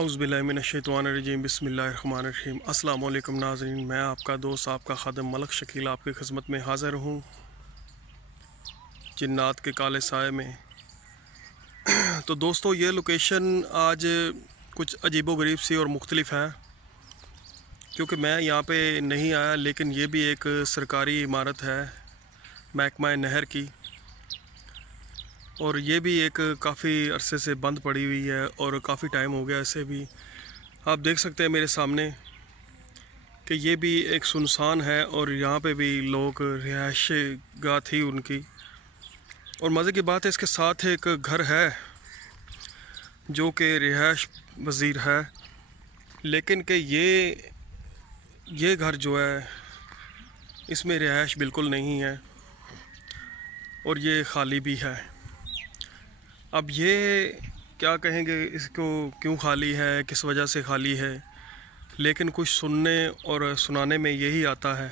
औज़ुबिल्लाहिमिनश्शैतानिर्रजीम बिस्मिल्लाहिर्रहमानिर्रहीम। अस्सलाम वालेकुम नाज़रीन, मैं आपका दोस्त आपका खादिम मलक शकील आपकी खिदमत में हाज़िर हूँ जिन्नात के काले साए में। तो दोस्तों, ये लोकेशन आज कुछ अजीबो-गरीब सी और मुख्तलिफ है, क्योंकि मैं यहाँ पे नहीं आया, लेकिन ये भी एक सरकारी इमारत है महकमा नहर की, और ये भी एक काफ़ी अरसे से बंद पड़ी हुई है और काफ़ी टाइम हो गया इसे भी। आप देख सकते हैं मेरे सामने कि ये भी एक सुनसान है और यहाँ पे भी लोग रिहाइश गाह थी उनकी। और मज़े की बात है, इसके साथ एक घर है जो कि रिहाइश वज़ीर है, लेकिन कि ये घर जो है इसमें रिहाइश बिल्कुल नहीं है और ये ख़ाली भी है। अब ये क्या कहेंगे, इसको क्यों ख़ाली है, किस वजह से ख़ाली है, लेकिन कुछ सुनने और सुनाने में यही आता है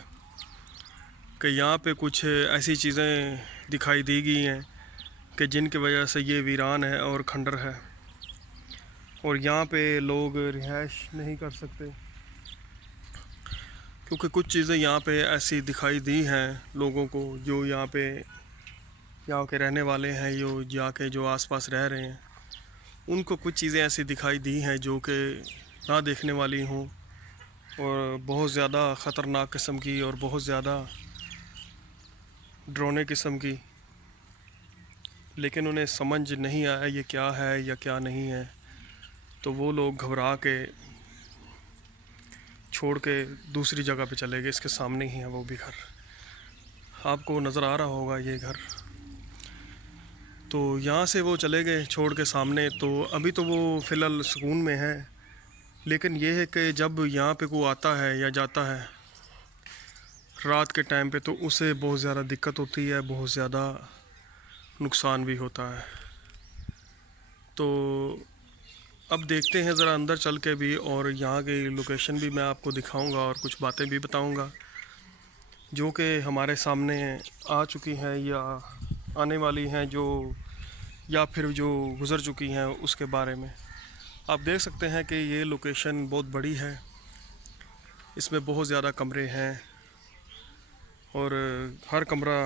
कि यहाँ पे कुछ ऐसी चीज़ें दिखाई दी गई हैं कि जिनकी वजह से ये वीरान है और खंडर है, और यहाँ पे लोग रिहाइश नहीं कर सकते, क्योंकि कुछ चीज़ें यहाँ पे ऐसी दिखाई दी हैं लोगों को जो यहाँ के रहने वाले हैं, जो आसपास रह रहे हैं, उनको कुछ चीज़ें ऐसी दिखाई दी हैं जो कि ना देखने वाली हों और बहुत ज़्यादा ख़तरनाक किस्म की और बहुत ज़्यादा डरावनी किस्म की, लेकिन उन्हें समझ नहीं आया ये क्या है या क्या नहीं है। तो वो लोग घबरा के छोड़ के दूसरी जगह पे चले गए। इसके सामने ही है वो भी घर, आपको नज़र आ रहा होगा ये घर। तो यहाँ से वो चले गए छोड़ के सामने। तो अभी तो वो फ़िलहाल सुकून में है, लेकिन ये है कि जब यहाँ पे कोई आता है या जाता है रात के टाइम पे, तो उसे बहुत ज़्यादा दिक्कत होती है, बहुत ज़्यादा नुकसान भी होता है। तो अब देखते हैं ज़रा अंदर चल के भी, और यहाँ की लोकेशन भी मैं आपको दिखाऊंगा और कुछ बातें भी बताऊंगा जो कि हमारे सामने आ चुकी हैं या आने वाली हैं, या फिर जो गुज़र चुकी हैं उसके बारे में। आप देख सकते हैं कि ये लोकेशन बहुत बड़ी है, इसमें बहुत ज़्यादा कमरे हैं और हर कमरा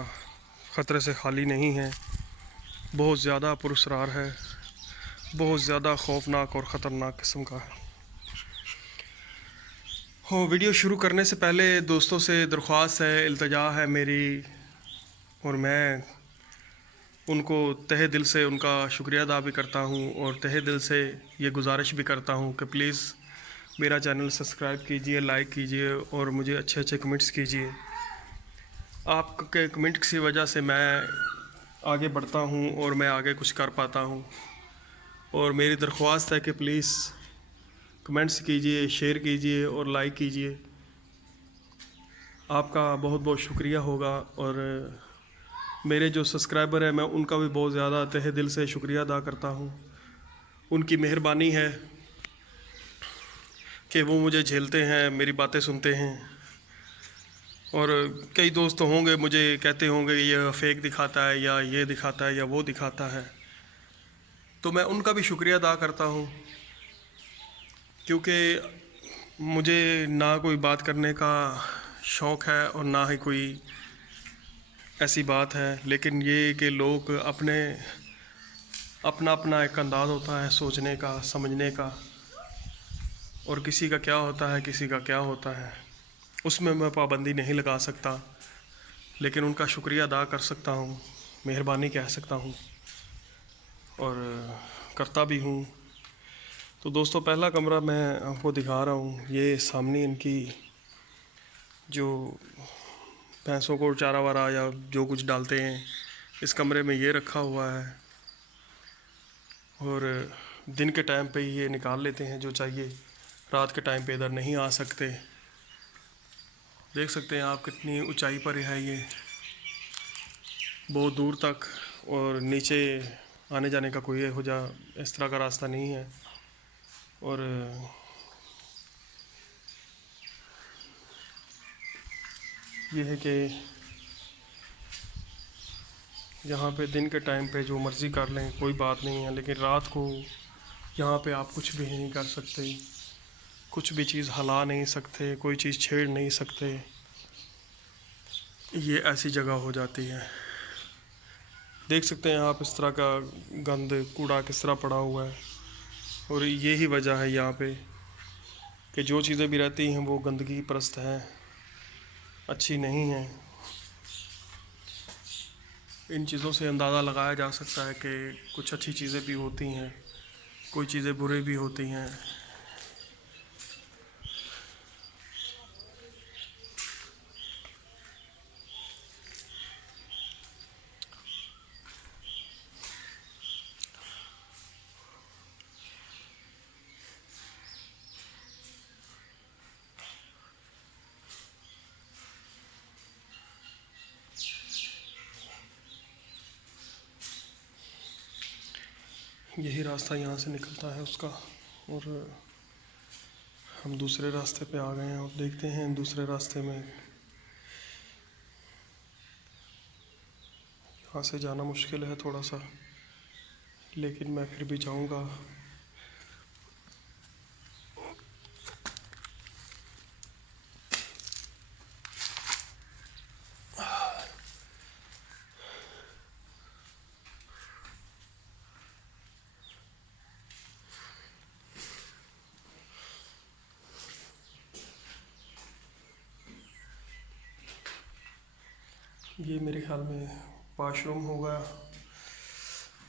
ख़तरे से ख़ाली नहीं है, बहुत ज़्यादा पुरअसरार है, बहुत ज़्यादा खौफनाक और ख़तरनाक किस्म का है। हो, वीडियो शुरू करने से पहले दोस्तों से दरख्वास्त है, इल्तिजा है मेरी, और मैं उनको तहे दिल से उनका शुक्रिया अदा भी करता हूँ और तहे दिल से ये गुजारिश भी करता हूँ कि प्लीज़ मेरा चैनल सब्सक्राइब कीजिए, लाइक कीजिए और मुझे अच्छे अच्छे कमेंट्स कीजिए। आपके कमेंट की वजह से मैं आगे बढ़ता हूँ और मैं आगे कुछ कर पाता हूँ, और मेरी दरख्वास्त है कि प्लीज़ कमेंट्स कीजिए, शेयर कीजिए और लाइक कीजिए। आपका बहुत बहुत शुक्रिया होगा, और मेरे जो सब्सक्राइबर हैं मैं उनका भी बहुत ज़्यादा तहे दिल से शुक्रिया अदा करता हूँ। उनकी मेहरबानी है कि वो मुझे झेलते हैं, मेरी बातें सुनते हैं। और कई दोस्त होंगे मुझे कहते होंगे ये फेक दिखाता है या ये दिखाता है या वो दिखाता है, तो मैं उनका भी शुक्रिया अदा करता हूँ, क्योंकि मुझे ना कोई बात करने का शौक़ है और ना ही कोई ऐसी बात है, लेकिन ये कि लोग अपना अपना एक अंदाज़ होता है सोचने का, समझने का, और किसी का क्या होता है, किसी का क्या होता है, उसमें मैं पाबंदी नहीं लगा सकता, लेकिन उनका शुक्रिया अदा कर सकता हूँ, मेहरबानी कह सकता हूँ और करता भी हूँ। तो दोस्तों, पहला कमरा मैं आपको दिखा रहा हूँ। ये सामने इनकी जो भैंसों को चारा वारा या जो कुछ डालते हैं, इस कमरे में ये रखा हुआ है, और दिन के टाइम पे ये निकाल लेते हैं जो चाहिए, रात के टाइम पे इधर नहीं आ सकते। देख सकते हैं आप कितनी ऊंचाई पर है ये, बहुत दूर तक, और नीचे आने जाने का कोई इस तरह का रास्ता नहीं है। और ये है कि यहाँ पे दिन के टाइम पे जो मर्ज़ी कर लें, कोई बात नहीं है, लेकिन रात को यहाँ पे आप कुछ भी नहीं कर सकते, कुछ भी चीज़ हिला नहीं सकते, कोई चीज़ छेड़ नहीं सकते। ये ऐसी जगह हो जाती है। देख सकते हैं आप इस तरह का गंद कूड़ा किस तरह पड़ा हुआ है। और यही वजह है यहाँ पे कि जो चीज़ें भी रहती हैं वो गंदगी परस्त हैं, अच्छी नहीं हैं। इन चीज़ों से अंदाज़ा लगाया जा सकता है कि कुछ अच्छी चीज़ें भी होती हैं, कोई चीज़ें बुरी भी होती हैं। यही रास्ता यहाँ से निकलता है उसका। और हम दूसरे रास्ते पे आ गए हैं और देखते हैं दूसरे रास्ते में। यहाँ से जाना मुश्किल है थोड़ा सा, लेकिन मैं फिर भी जाऊँगा। ये मेरे ख्याल में वाशरूम होगा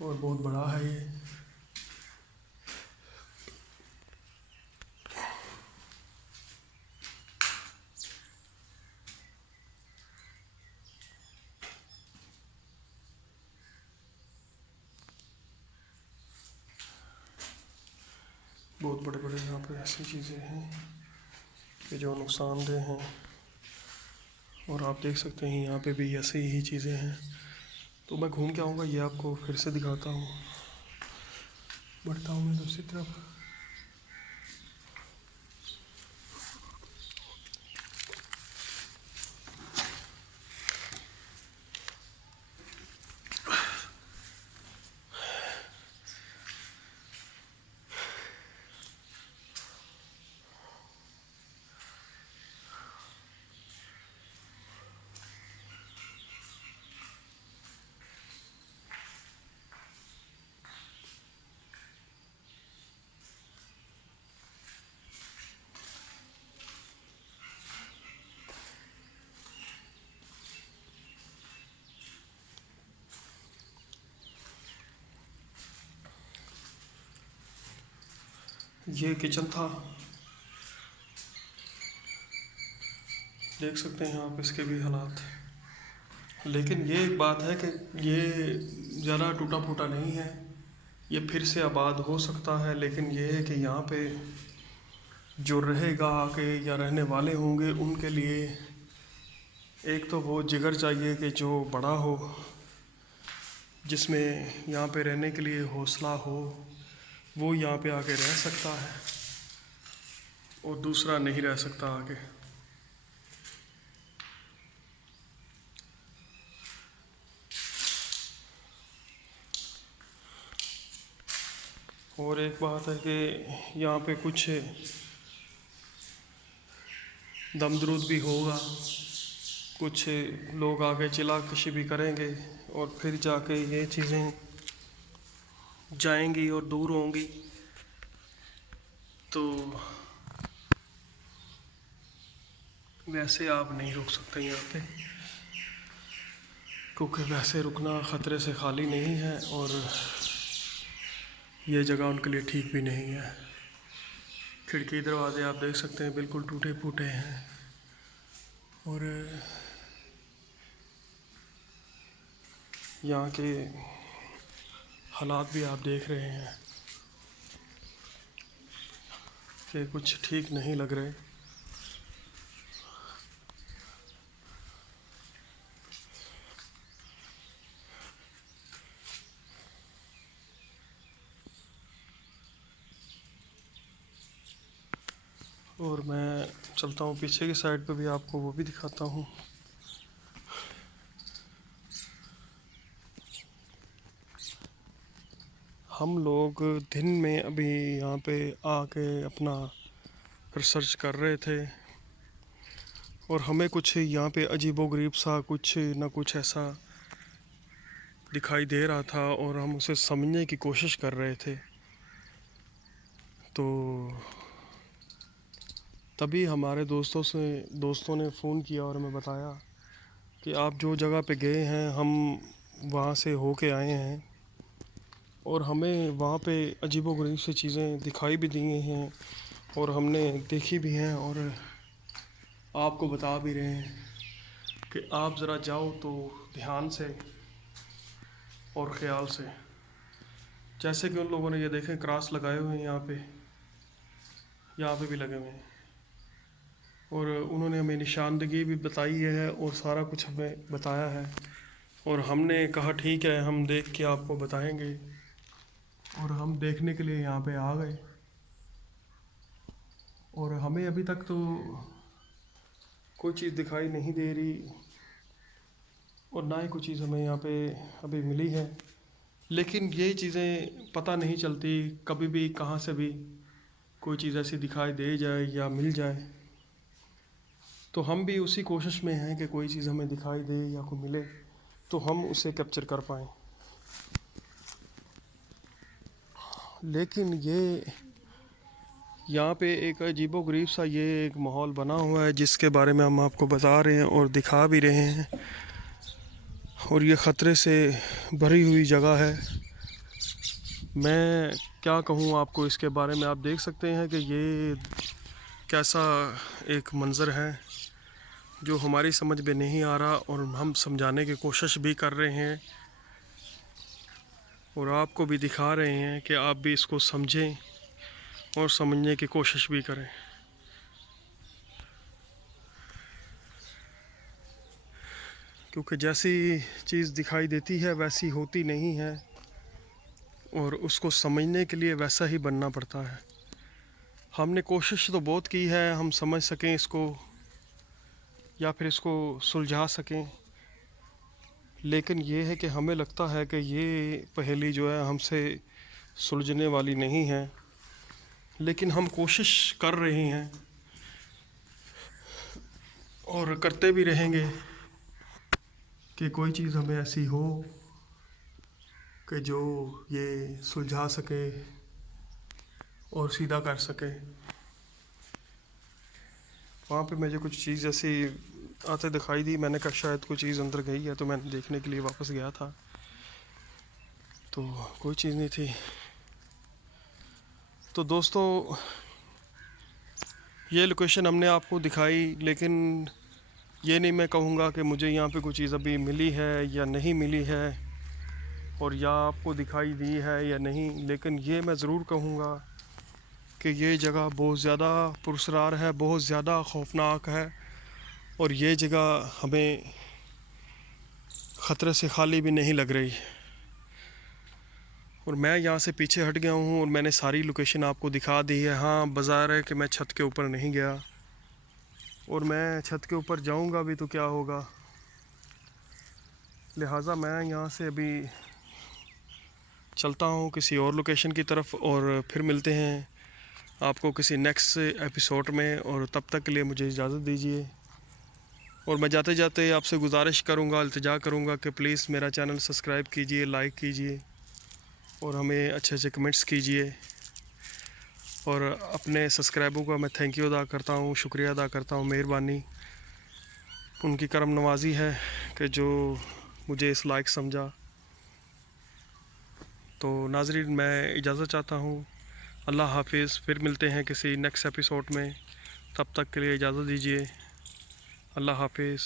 और बहुत बड़ा है ये। बहुत बड़े बड़े यहाँ पे ऐसी चीज़ें हैं कि जो नुकसानदेह हैं। और आप देख सकते हैं यहाँ पे भी ऐसी ही चीज़ें हैं। तो मैं घूम के आऊँगा, ये आपको फिर से दिखाता हूँ। बढ़ता हूँ मैं दूसरी तरफ। ये किचन था, देख सकते हैं आप इसके भी हालात। लेकिन ये एक बात है कि ये ज़्यादा टूटा फूटा नहीं है, ये फिर से आबाद हो सकता है। लेकिन ये है कि यहाँ पे जो रहेगा आके या रहने वाले होंगे उनके लिए एक तो वो जिगर चाहिए कि जो बड़ा हो, जिसमें यहाँ पे रहने के लिए हौसला हो, वो यहाँ पे आके रह सकता है और दूसरा नहीं रह सकता आगे। और एक बात है कि यहाँ पे कुछ दमदरूद भी होगा, कुछ लोग आगे चिल्ला कशी भी करेंगे और फिर जाके ये चीज़ें जाएंगी और दूर होंगी। तो वैसे आप नहीं रुक सकते यहाँ पे, क्योंकि वैसे रुकना ख़तरे से खाली नहीं है और ये जगह उनके लिए ठीक भी नहीं है। खिड़की दरवाजे आप देख सकते हैं बिल्कुल टूटे फूटे हैं और यहाँ के हालात भी आप देख रहे हैं कि कुछ ठीक नहीं लग रहे। और मैं चलता हूँ पीछे की साइड पे भी, आपको वो भी दिखाता हूँ। हम लोग दिन में अभी यहाँ पे आके अपना रिसर्च कर रहे थे और हमें कुछ यहाँ पे अजीबोगरीब सा कुछ ना कुछ ऐसा दिखाई दे रहा था और हम उसे समझने की कोशिश कर रहे थे। तो तभी हमारे दोस्तों ने फ़ोन किया और हमें बताया कि आप जो जगह पे गए हैं हम वहाँ से होके आए हैं और हमें वहाँ पे अजीबोगरीब सी चीज़ें दिखाई भी दी हैं और हमने देखी भी हैं और आपको बता भी रहे हैं कि आप ज़रा जाओ तो ध्यान से और ख़याल से। जैसे कि उन लोगों ने ये देखें क्रॉस लगाए हुए हैं यहाँ पे भी लगे हुए हैं और उन्होंने हमें निशानदगी भी बताई है और सारा कुछ हमें बताया है और हमने कहा ठीक है हम देख के आपको बताएंगे और हम देखने के लिए यहाँ पे आ गए। और हमें अभी तक तो कोई चीज़ दिखाई नहीं दे रही और ना ही कोई चीज़ हमें यहाँ पे अभी मिली है, लेकिन ये चीज़ें पता नहीं चलती, कभी भी कहाँ से भी कोई चीज़ ऐसी दिखाई दे जाए या मिल जाए। तो हम भी उसी कोशिश में हैं कि कोई चीज़ हमें दिखाई दे या कोई मिले तो हम उसे कैप्चर कर पाएँ। लेकिन ये यहाँ पे एक अजीबोगरीब सा ये एक माहौल बना हुआ है जिसके बारे में हम आपको बता रहे हैं और दिखा भी रहे हैं और ये ख़तरे से भरी हुई जगह है। मैं क्या कहूँ आपको इसके बारे में, आप देख सकते हैं कि ये कैसा एक मंज़र है जो हमारी समझ में नहीं आ रहा और हम समझाने की कोशिश भी कर रहे हैं और आपको भी दिखा रहे हैं कि आप भी इसको समझें और समझने की कोशिश भी करें। क्योंकि जैसी चीज़ दिखाई देती है वैसी होती नहीं है और उसको समझने के लिए वैसा ही बनना पड़ता है। हमने कोशिश तो बहुत की है हम समझ सकें इसको या फिर इसको सुलझा सकें, लेकिन ये है कि हमें लगता है कि ये पहेली जो है हमसे सुलझने वाली नहीं है, लेकिन हम कोशिश कर रहे हैं और करते भी रहेंगे कि कोई चीज़ हमें ऐसी हो कि जो ये सुलझा सके और सीधा कर सके। वहाँ पे मुझे कुछ चीज़ ऐसी आते दिखाई दी, मैंने कहा शायद कोई चीज़ अंदर गई है तो मैंने देखने के लिए वापस गया था तो कोई चीज़ नहीं थी। तो दोस्तों ये लोकेशन हमने आपको दिखाई, लेकिन ये नहीं मैं कहूँगा कि मुझे यहाँ पे कोई चीज़ अभी मिली है या नहीं मिली है और या आपको दिखाई दी है या नहीं, लेकिन ये मैं ज़रूर कहूँगा कि ये जगह बहुत ज़्यादा पुरस्कार है, बहुत ज़्यादा खौफनाक है और ये जगह हमें ख़तरे से खाली भी नहीं लग रही। और मैं यहाँ से पीछे हट गया हूँ और मैंने सारी लोकेशन आपको दिखा दी है। हाँ बाज़ार है कि मैं छत के ऊपर नहीं गया और मैं छत के ऊपर जाऊँगा भी तो क्या होगा, लिहाजा मैं यहाँ से अभी चलता हूँ किसी और लोकेशन की तरफ और फिर मिलते हैं आपको किसी नेक्स्ट एपिसोड में। और तब तक के लिए मुझे इजाज़त दीजिए और मैं जाते जाते आपसे गुजारिश करूँगा, इल्तिजा करूँगा कि प्लीज़ मेरा चैनल सब्सक्राइब कीजिए, लाइक कीजिए और हमें अच्छे अच्छे कमेंट्स कीजिए। और अपने सब्सक्राइबरों का मैं थैंक यू अदा करता हूँ, शुक्रिया अदा करता हूँ, मेहरबानी उनकी करम नवाजी है कि जो मुझे इस लायक समझा। तो नाज़रीन मैं इजाज़त चाहता हूँ, अल्लाह हाफिज़। फिर मिलते हैं किसी नेक्स्ट एपिसोड में, तब तक के लिए इजाज़त दीजिए, अल्लाह हाफिज़।